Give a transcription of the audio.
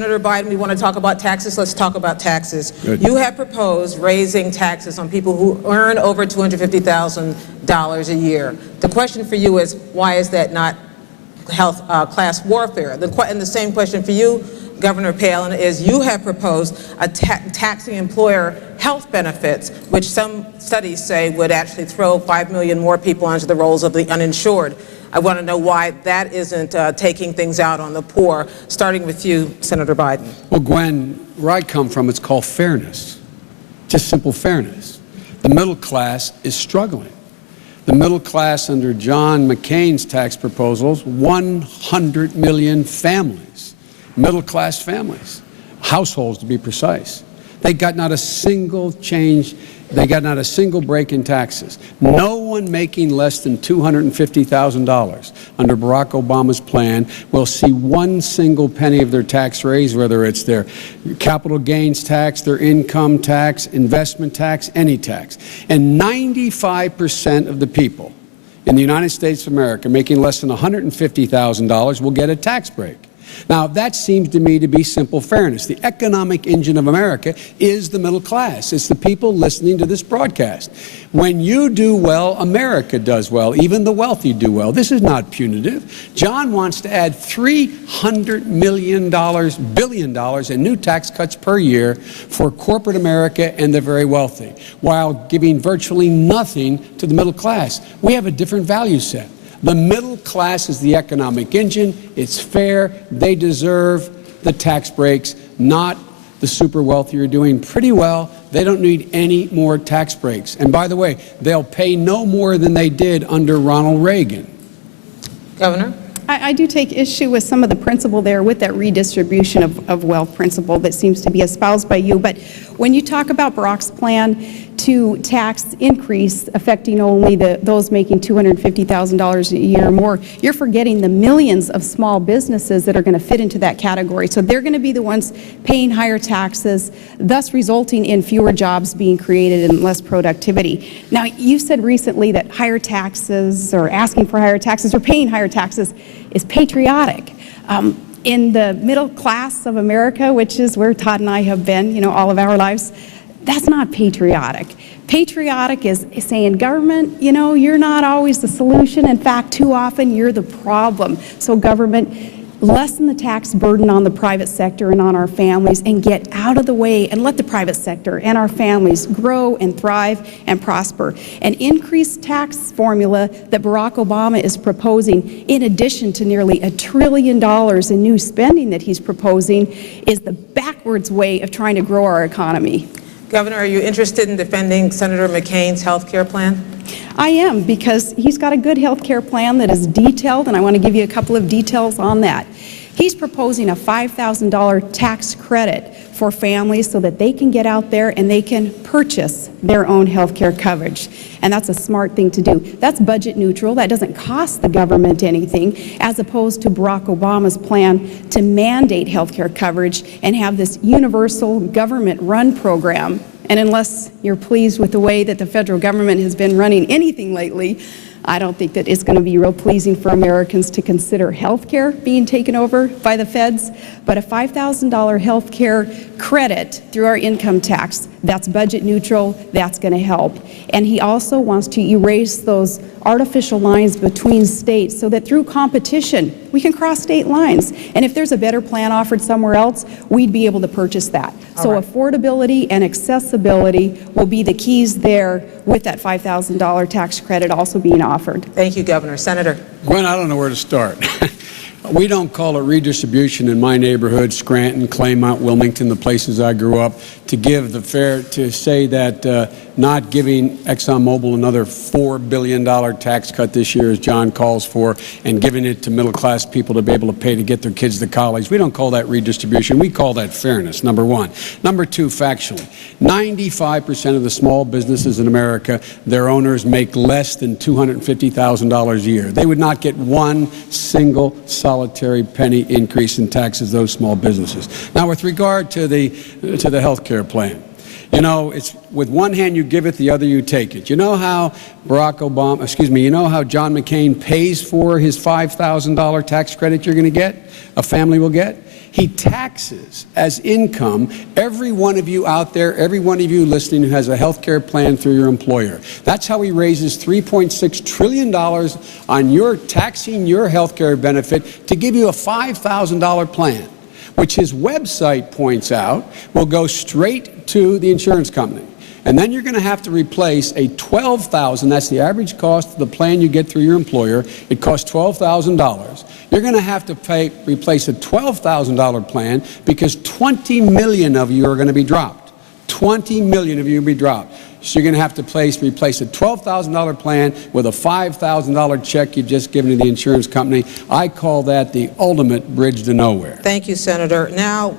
Senator Biden, we want to talk about taxes. Let's talk about taxes. Good. You have proposed raising taxes on people who earn over $250,000 a year. The question for you is, why is that not class warfare? And the same question for you, Governor Palin, is you have proposed taxing employer health benefits, which some studies say would actually throw 5 million more people onto the rolls of the uninsured. I want to know why that isn't taking things out on the poor, starting with you, Senator Biden. Well, Gwen, where I come from, it's called fairness, just simple fairness. The middle class is struggling. The middle class under John McCain's tax proposals, 100 million families, middle class families, households to be precise. They got not a single change. They got not a single break in taxes. No one making less than $250,000 under Barack Obama's plan will see one single penny of their tax raise, whether it's their capital gains tax, their income tax, investment tax, any tax. And 95% of the people in the United States of America making less than $150,000 will get a tax break. Now, that seems to me to be simple fairness. The economic engine of America is the middle class. It's the people listening to this broadcast. When you do well, America does well. Even the wealthy do well. This is not punitive. John wants to add $300 billion in new tax cuts per year for corporate America and the very wealthy, while giving virtually nothing to the middle class. We have a different value set. The middle class is the economic engine. It's fair. They deserve the tax breaks, not the super wealthy who are doing pretty well. They don't need any more tax breaks. And by the way, they'll pay no more than they did under Ronald Reagan. Governor? I do take issue with some of the principle there with that redistribution of wealth principle that seems to be espoused by you. But when you talk about Barack's plan to tax increase affecting only those making $250,000 a year or more, you're forgetting the millions of small businesses that are going to fit into that category. So they're going to be the ones paying higher taxes, thus resulting in fewer jobs being created and less productivity. Now, you said recently that higher taxes or asking for higher taxes or paying higher taxes is patriotic. In the middle class of America, which is where Todd and I have been, all of our lives, that's not patriotic. Patriotic is saying, government, you're not always the solution. In fact, too often you're the problem. So government, lessen the tax burden on the private sector and on our families and get out of the way and let the private sector and our families grow and thrive and prosper. An increased tax formula that Barack Obama is proposing, in addition to nearly $1 trillion in new spending that he's proposing, is the backwards way of trying to grow our economy. Governor, are you interested in defending Senator McCain's health care plan? I am, because he's got a good health care plan that is detailed, and I want to give you a couple of details on that. He's proposing a $5,000 tax credit for families so that they can get out there and they can purchase their own health care coverage. And that's a smart thing to do. That's budget neutral. That doesn't cost the government anything, as opposed to Barack Obama's plan to mandate health care coverage and have this universal government-run program. And unless you're pleased with the way that the federal government has been running anything lately, I don't think that it's going to be real pleasing for Americans to consider health care being taken over by the feds. But a $5,000 health care credit through our income tax, that's budget neutral, that's going to help. And he also wants to erase those artificial lines between states so that through competition, we can cross state lines. And if there's a better plan offered somewhere else, we'd be able to purchase that. So affordability and accessibility will be the keys there, with that $5,000 tax credit also being offered. Thank you, Governor. Senator? Gwen, I don't know where to start. We don't call it redistribution in my neighborhood, Scranton, Claymont, Wilmington, the places I grew up, to give the fair, to say that not giving ExxonMobil another $4 billion tax cut this year, as John calls for, and giving it to middle-class people to be able to pay to get their kids to college. We don't call that redistribution. We call that fairness, number one. Number two, factually, 95% of the small businesses in America, their owners make less than $250,000 a year. They would not get one single solitary penny increase in taxes, those small businesses. Now, with regard to the health care plan, You know, it's with one hand you give it, the other you take it. You know how you know how John McCain pays for his $5,000 tax credit you're going to get, a family will get? He taxes as income every one of you out there, every one of you listening who has a health care plan through your employer. That's how he raises $3.6 trillion on your taxing your health care benefit to give you a $5,000 plan, which his website points out will go straight to the insurance company. And then you're going to have to replace a $12,000, that's the average cost of the plan you get through your employer. It costs $12,000. You're going to have to replace a $12,000 plan because 20 million of you are going to be dropped. 20 million of you will be dropped. So you're going to have to replace a $12,000 plan with a $5,000 check you've just given to the insurance company. I call that the ultimate bridge to nowhere. Thank you, Senator. Now,